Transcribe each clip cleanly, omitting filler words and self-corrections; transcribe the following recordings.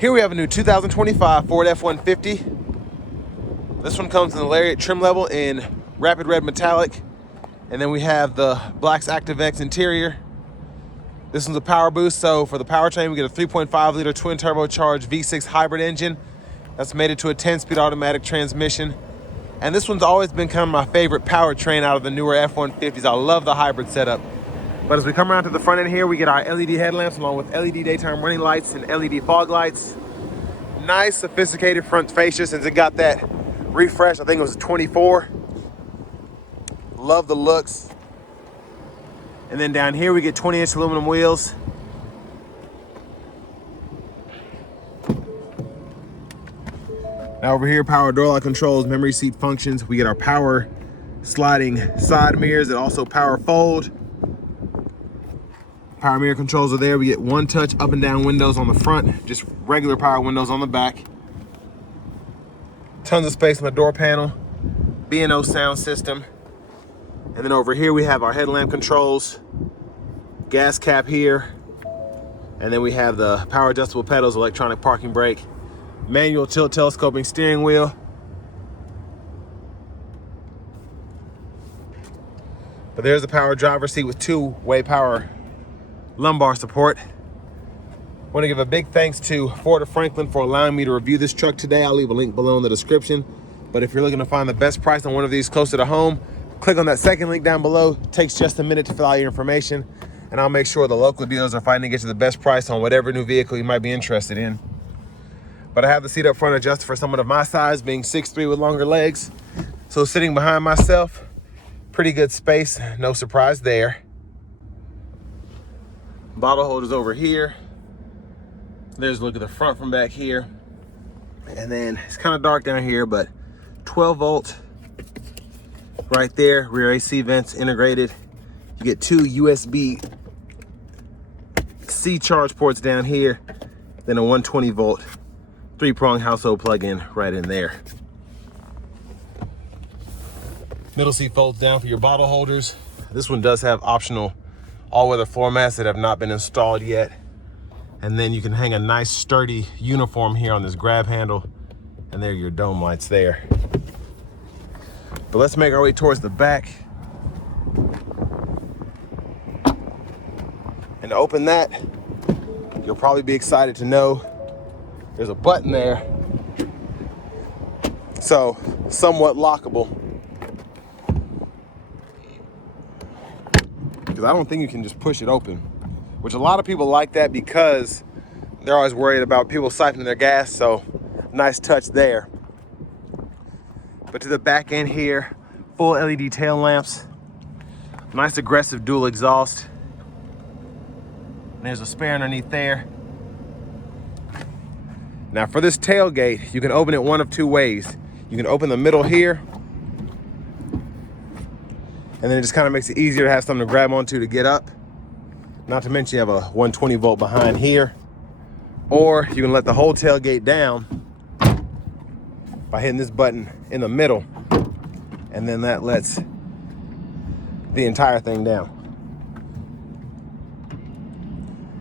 Here we have a new 2025 Ford F-150. This one comes in the Lariat trim level in rapid red metallic. And then we have the Black's ActiveX interior. This one's a PowerBoost, so for the powertrain, we get a 3.5 liter twin turbocharged V6 hybrid engine. That's made it to a 10-speed automatic transmission. And this one's always been kind of my favorite powertrain out of the newer F-150s. I love the hybrid setup. But as we come around to the front end here, we get our LED headlamps along with LED daytime running lights and LED fog lights. Nice, sophisticated front fascia since it got that refresh. I think it was a 24. Love the looks. And then down here we get 20-inch aluminum wheels. Now over here, power door lock controls, memory seat functions. We get our power sliding side mirrors that also power fold. Power mirror controls are there. We get one touch up and down windows on the front, just regular power windows on the back. Tons of space on the door panel. B&O sound system. And then over here we have our headlamp controls, gas cap here, and then we have the power adjustable pedals, electronic parking brake, manual tilt telescoping steering wheel. But there's the power driver's seat with two-way power lumbar support. I want to give a big thanks to Ford of Franklin for allowing me to review this truck today. I'll leave a link below in the description. But if you're looking to find the best price on one of these closer to home, click on that second link down below. It takes just a minute to fill out your information, and I'll make sure the local dealers are fighting to get you the best price on whatever new vehicle you might be interested in. But I have the seat up front adjusted for someone of my size, being 6'3" with longer legs. So sitting behind myself, pretty good space, no surprise there. Bottle holders over here. There's a look at the front from back here. And then it's kind of dark down here, but 12 volt right there, rear AC vents integrated. You get two USB-C charge ports down here, then a 120 volt 3-prong household plug-in right in there. Middle seat folds down for your bottle holders. This one does have optional all-weather floor mats that have not been installed yet. And then you can hang a nice sturdy uniform here on this grab handle, and there are your dome lights there. But let's make our way towards the back. And to open that, you'll probably be excited to know there's a button there. So, somewhat lockable. Because I don't think you can just push it open. Which a lot of people like that because they're always worried about people siphoning their gas, so nice touch there. But to the back end here, full LED tail lamps, nice aggressive dual exhaust. And there's a spare underneath there. Now for this tailgate, you can open it one of two ways. You can open the middle here, and then it just kind of makes it easier to have something to grab onto to get up. Not to mention you have a 120 volt behind here. Or you can let the whole tailgate down by hitting this button in the middle, and then that lets the entire thing down.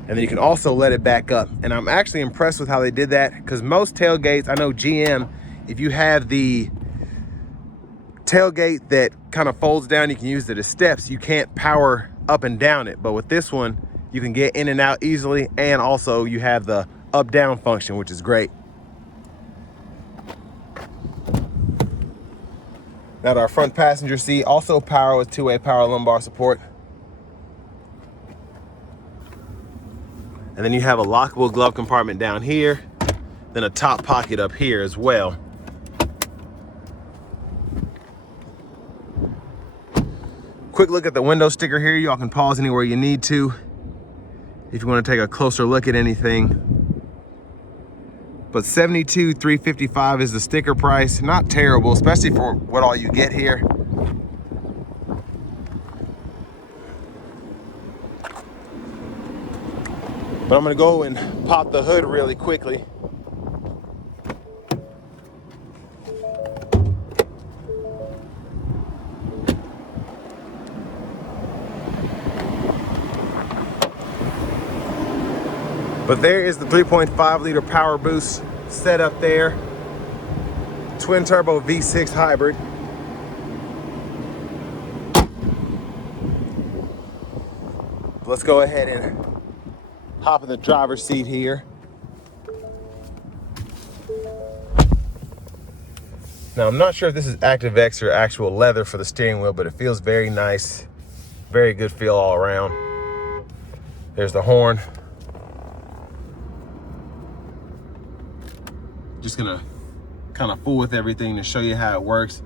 And then you can also let it back up. And I'm actually impressed with how they did that, because most tailgates, I know GM, if you have the tailgate that kind of folds down, you can use it as steps. You can't power up and down it. But with this one, you can get in and out easily, and also you have the up-down function, which is great. Now our front passenger seat, also power with two-way power lumbar support. And then you have a lockable glove compartment down here, then a top pocket up here as well. Quick look at the window sticker here. Y'all can pause anywhere you need to if you want to take a closer look at anything. But $72,355 is the sticker price. Not terrible, especially for what all you get here. But I'm gonna go and pop the hood really quickly. But there is the 3.5 liter PowerBoost set up there. Twin turbo V6 hybrid. Let's go ahead and hop in the driver's seat here. Now, I'm not sure if this is ActiveX or actual leather for the steering wheel, but it feels very nice. Very good feel all around. There's the horn. Just gonna kind of fool with everything to show you how it works.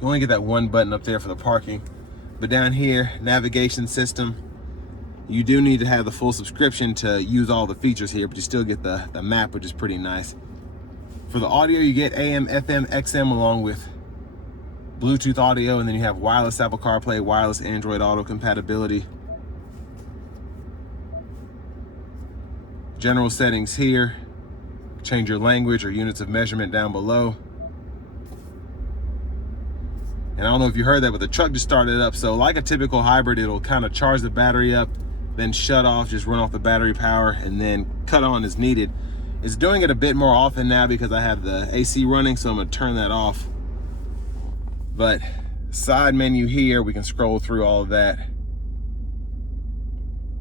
You only get that one button up there for the parking. But down here, navigation system. You do need to have the full subscription to use all the features here, but you still get the map, which is pretty nice. For the audio, you get AM, FM, XM, along with Bluetooth audio, and then you have wireless Apple CarPlay, wireless Android Auto compatibility. General settings here. Change your language or units of measurement down below. And I don't know if you heard that, but the truck just started up. So like a typical hybrid, it'll kind of charge the battery up, then shut off, just run off the battery power, and then cut on as needed. It's doing it a bit more often now because I have the AC running, so I'm gonna turn that off. But side menu here, we can scroll through all of that.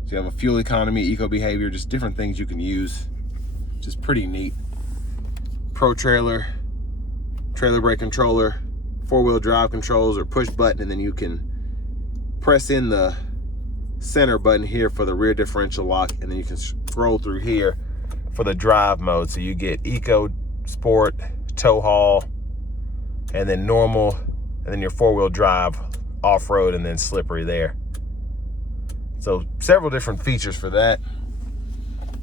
So you have a fuel economy, eco behavior, just different things you can use, which is pretty neat. Pro trailer, trailer brake controller, four-wheel drive controls or push button, and then you can press in the center button here for the rear differential lock, and then you can scroll through here for the drive mode. So you get eco, sport, tow haul, and then normal, and then your four-wheel drive, off-road, and then slippery there. So several different features for that.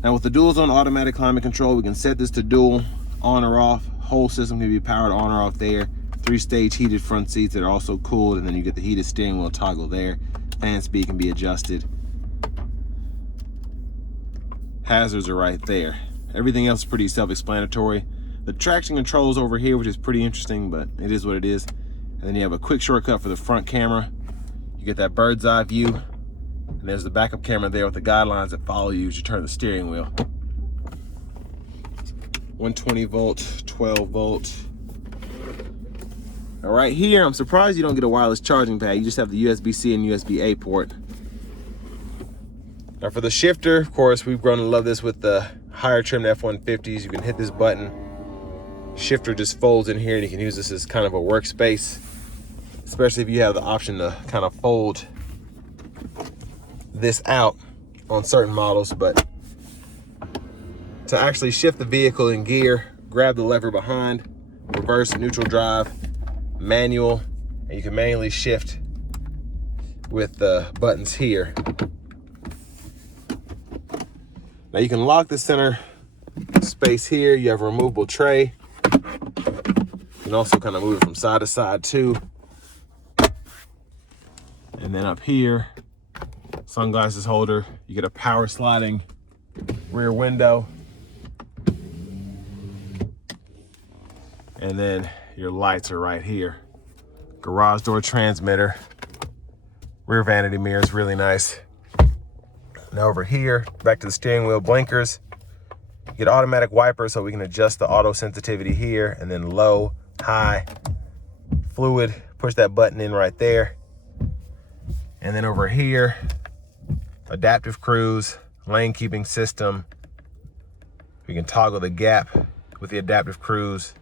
Now with the dual zone automatic climate control, we can set this to dual, on or off. Whole system can be powered on or off there. 3-stage heated front seats that are also cooled, and then you get the heated steering wheel toggle there. Fan speed can be adjusted. Hazards are right there. Everything else is pretty self-explanatory. The traction controls over here, which is pretty interesting, but it is what it is. And then you have a quick shortcut for the front camera. You get that bird's eye view, and there's the backup camera there with the guidelines that follow you as you turn the steering wheel. 120 volt, 12 volt. Now right here, I'm surprised you don't get a wireless charging pad. You just have the USB-C and USB-A port. Now for the shifter, of course, we've grown to love this with the higher trimmed F-150s. You can hit this button. Shifter just folds in here, and you can use this as kind of a workspace, especially if you have the option to kind of fold this out on certain models. But to actually shift the vehicle in gear, grab the lever behind, reverse, neutral drive, manual, and you can manually shift with the buttons here. Now you can lock the center space here. You have a removable tray. You can also kind of move it from side to side too. And then up here, sunglasses holder. You get a power sliding rear window. And then your lights are right here. Garage door transmitter. Rear vanity mirror is really nice. Now over here, back to the steering wheel, blinkers. You get automatic wipers, so we can adjust the auto sensitivity here, and then low, high, fluid. Push that button in right there. And then over here, adaptive cruise, lane keeping system. We can toggle the gap with the adaptive cruise.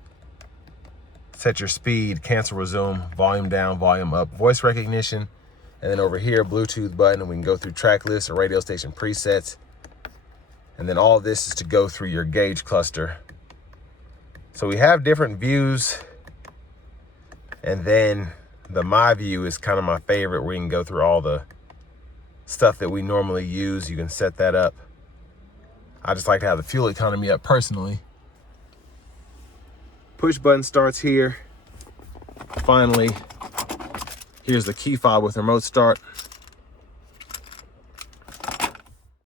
Set your speed, cancel, resume, volume down, volume up, voice recognition. And then over here, Bluetooth button, and we can go through track lists or radio station presets. And then all of this is to go through your gauge cluster. So we have different views. And then the My View is kind of my favorite, where you can go through all the stuff that we normally use. You can set that up. I just like to have the fuel economy up personally. Push button starts here. Finally, here's the key fob with remote start.